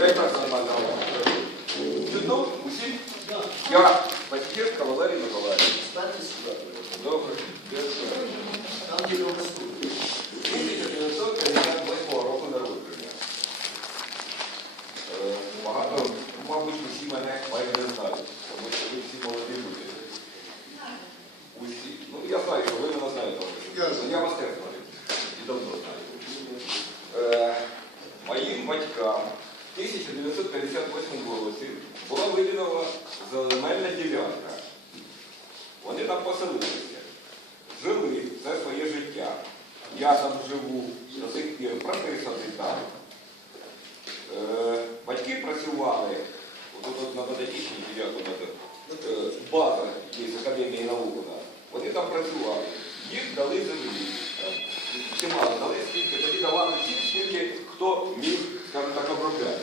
Нормально говорю. Чудно, усі? Я Батьківська Валерій Миколаївич. Станьте сюди. Добре. Там є область. 1958 року народження. Е, Багато, мабуть, усі мене майже не знають, тому що ви всі молоді люди. Усі. Ну, я знаю, що ви мене знаєте. Я знаю. Я вас теж знаю. І давно знаю. Е, Моїм батькам в 1958 році була виділена земельна ділянка. Вони там поселилися. Жили все своє життя. Я там живу до сих пір, прописаний там. Е, батьки працювали, от тут на педагогічній ділянку, е, база є з Академії наук у нас. Вони там працювали. Їм дали землі. Там, Чимало дали, скільки, тоді давали всі, скільки хто міг, скажімо так, обробляти.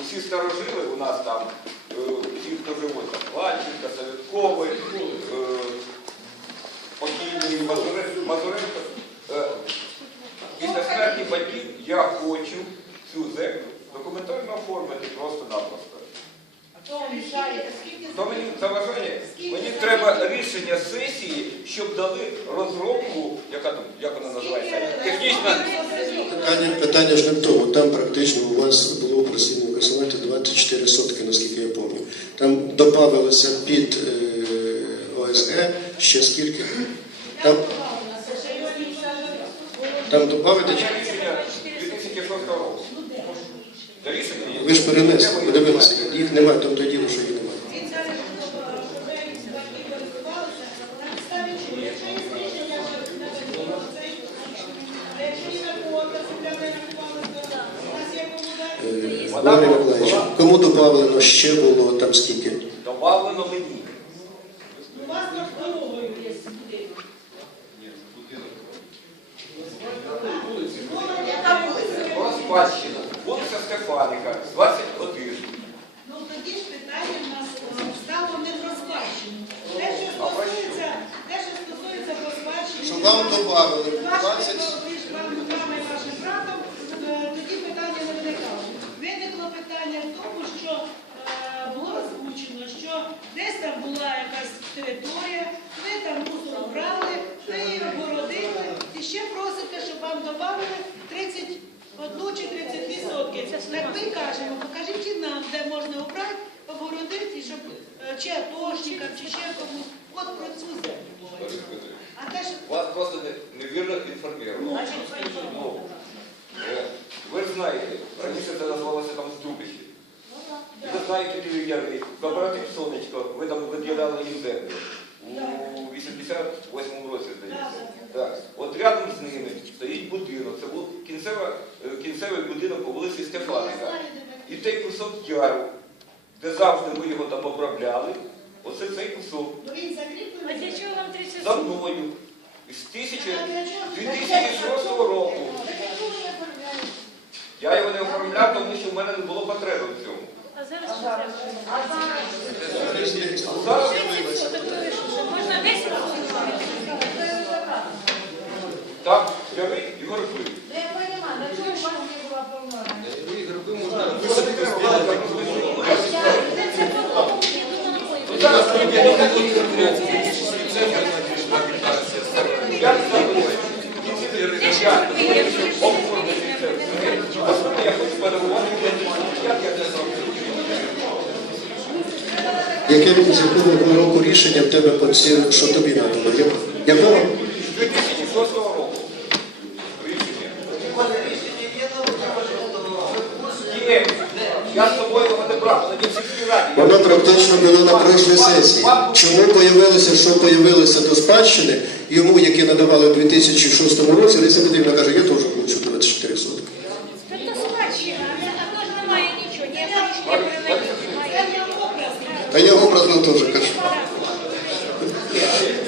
Усі старожили у нас там, е, ті, хто живуть, Ланченка, Савітковий, е, покійний Мазуренко. Мазуренко. Е, Після смерті батьків я хочу цю землю документально оформити просто-напросто. Хто мішає? Скільки Хто мені заважає? Мені треба рішення сесії, щоб дали розробку, яка там, як вона називається, технічна. Питання, питання ж не в тому. Там практично у вас було в просінному касанаті 24 сотки, наскільки я пам'ятаю. Там додавалося під е, ОСГ ще скільки? Там, там додавите? Це рішення 2006 року. Це рішення ж перенесли, дивилися, їх немає, там тоді діло, що їх немає. Е, Валерій Миколаївич, кому додавлено ще було там скільки? Добавлено мені. У вас над дорогою є будинок. Яка вулиця? Була спадщина. Вулиця Стефаника, 21. Ну тоді ж питання в нас е, стало не про спадщину. Те, що стосується, те, що стосується про спадщину. Що вам добавили Ваше, 20? між вами вами і вашим братом, е, тоді питання не виникало. Виникло питання в тому, що е, було озвучено, що десь там була якась територія, ви там мусор брали, ви її обгородили, і ще просите, щоб вам додали 31 чи 32 сотки. Так ми кажемо, покажіть і нам, де можна обрати, обгородити, щоб е, чи атошникам, чи ще комусь. От про цю землю говорить. А те, що Вас просто не- невірно інформували. Ну, е, Ви ж знаєте, раніше це називалося там здубище. Ви знаєте, дерев'яний, кооператив Сонечко, ви там виділяли їм землю. У 88-му році, здається. Так. От рядом з ними стоїть будинок. Це був кінцева, е, кінцевий будинок по вулиці Стефаника. І той кусок яру, де завжди ми його там обробляли, оце цей кусок. Ну. А для чого вам 30 За мною. З 1000 2006 року. Я його не оформляв, тому що в мене не було потреби в цьому. А зараз що треба? Зараз 30 соток, то ви що, можна 10 соток? Так, бери і горби. Да я понимаю, на чем у вас не было полномочий? Зараз я не такі Я не знаю, я оформити це. Наступне я хочу подарувати, як я це зроблю. Яке з якого року рішення в тебе по ці, що тобі надало? Як- Якого? 2006 року. Рішення. Є. Я з собою його не брав, тоді в сільській раді. Я Воно практично на сесії. Чому появилося, що появилося до спадщини, йому, які надавали у 2006 році, Леся Петрівна каже, я теж хочу 24 сотки. Та я образно теж кажу.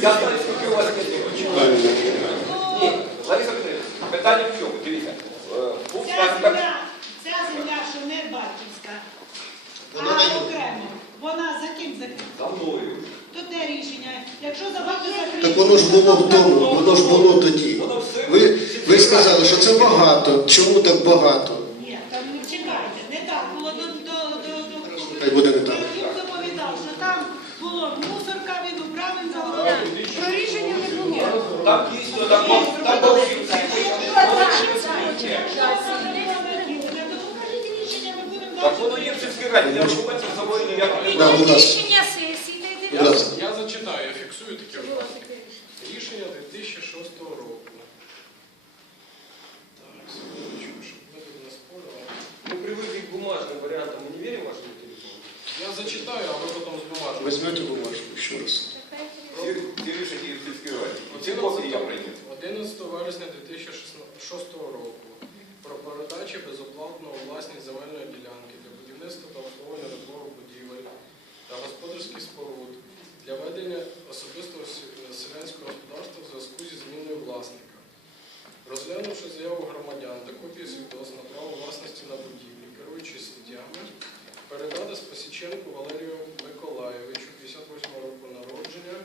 Я знаю, скільки у вас є. Ні, Лариса Петрівна, питання в чому? Дивіться. е, був, Ця скажімо так, земля, ця земля, що не батьківська, а Вона на юг. окремо, вона за ким закріплена? за мною. То де рішення? Якщо за вами Так закріплено... воно ж було в тому, воно ж було тоді. Ви, ви сказали, що це багато. Чому так багато? Ні, там не чекайте, не так було до, до, до, до Хай буде не так. Він доповідав, що там було мусорка, він він заголовив. Про рішення не було. Там дійсно, всі всі Так воно є в сільській раді, я документи з собою ніяк не Да, будь ласка. Рішення 2006 року. Так, секундочку, щоб ми тут не спорили. Мы привыкли к бумажным вариантам, мы не верим вашему телефону? Я зачитаю, а ви потім з бумажкою. Візьмете бумажку ще раз. Ці ці рішення є в сільській раді. Ці копії я прийняв. 11 вересня 2006 року про передачу безоплатного власність земельної ділянки для будівництва та обслуговування житлових будівель та господарських споруд для ведення особистого селянського господарства в зв'язку зі зміною власника. Розглянувши заяву громадян та копії свідоцтв на право власності на будівлі, керуючись статтями, передати Спасіченку Валерію Миколаєвичу, 58 року народження,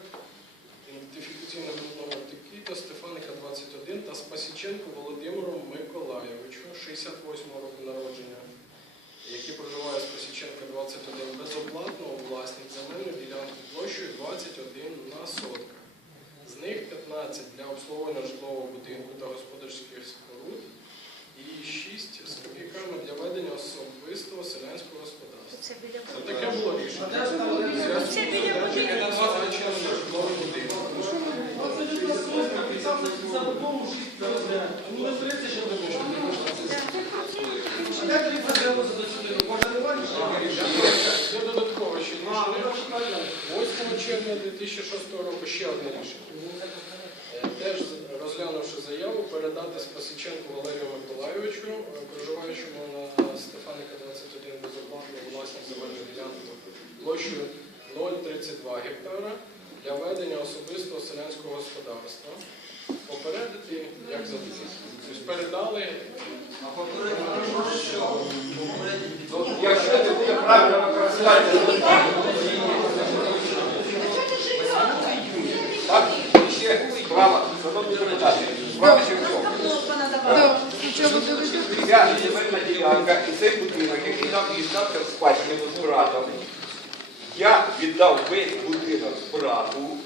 ідентифікаційний код номер такий та Стефаника 21 та Спасіченку Володимиру Миколаєвичу, 68 року народження, який проживає Спасіченка 21 безоплатно у власність земельну ділянку площею 21 на сотка. З них 15 для обслуговування житлового будинку та споруд і 6 з копійками для ведення особистого селянського господарства. Це біля Це таке було рішення. Це біля будинку. Це додаткове ще рішення. 8 червня 2006 року ще одне рішення. Е, Теж розглянувши заяву, передати Спасиченку Валерію Миколайовичу, е, проживаючому на Стефаника 21 безоплатну власність земельну ділянку площею 0,32 гектара для ведення особистого селянського господарства. Попередити, як тобто передали? Ну, Якщо це буде правильно використання, так, ще справа, шановні депутати, справа ще в чому? Ця земельна ділянка і цей будинок, який нам дістався в спадщину з братом, я віддав весь будинок брату,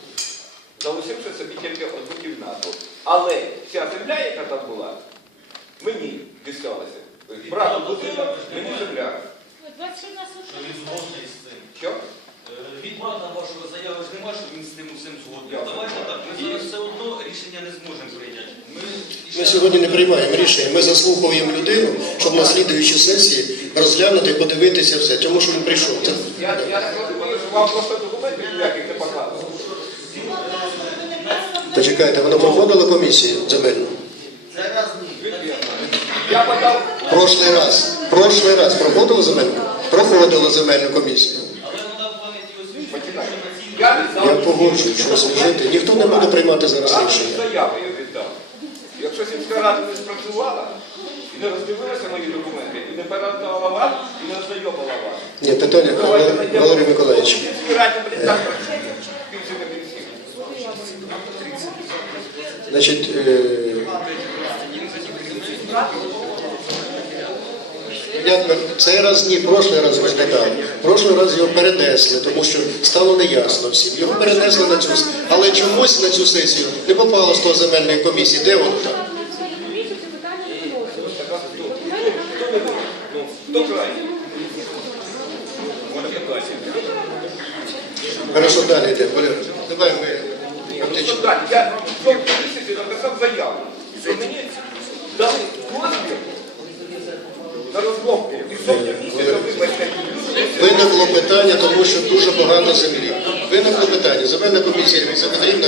залишивши собі тільки одну кімнату. Але ця земля, яка там була, мені дісталася. Брату будинок, мені земля. 21 сутка. Він згодний з цим. Що? Е, Від вашого заяви ж немає, що він з тим усім згодний. Давайте так, ми зараз все одно рішення не зможемо прийняти. Ми Ми сьогодні не приймаємо рішення. Ми заслуховуємо людину, щоб на слідуючій сесії розглянути, подивитися все, тому що він прийшов. Це- Я, я так що вам просто документів ніяких не показували. Та чекайте, воно проходило комісію земельну? Я подав, Прошлий раз. Прошлий раз проходило земельну? Проходило земельну комісію. Але вона в пам'яті освітлює, почекайте. що на цій Я віддав. Я погоджуюсь, що освіжити. Ніхто не буде приймати зараз рішення. з заявою віддав. Якщо сільська рада не спрацювала і не роздивилася мої документи, і не передала вам, і не ознайомила вас. Ні, питання, Валерій Миколаївич. Сільській раді, блін, так працює. Кінці на кінці. Значить, е, я цей раз ні, прошлий раз розглядав. Прошлий раз його перенесли, тому що стало неясно всім. Його перенесли на цю с- але чомусь на цю сесію не попало з того земельної комісії. Де воно там? Ну. Хорошо, далі йде. Валерій, давай ми Ну? Я в цьому місяці написав заяву, що мені дали дозвіл на розробку. І в цьому місяці, вибачте, люди Виникло питання, тому що дуже багато землі. Виникло питання. Земельна комісія це потрібно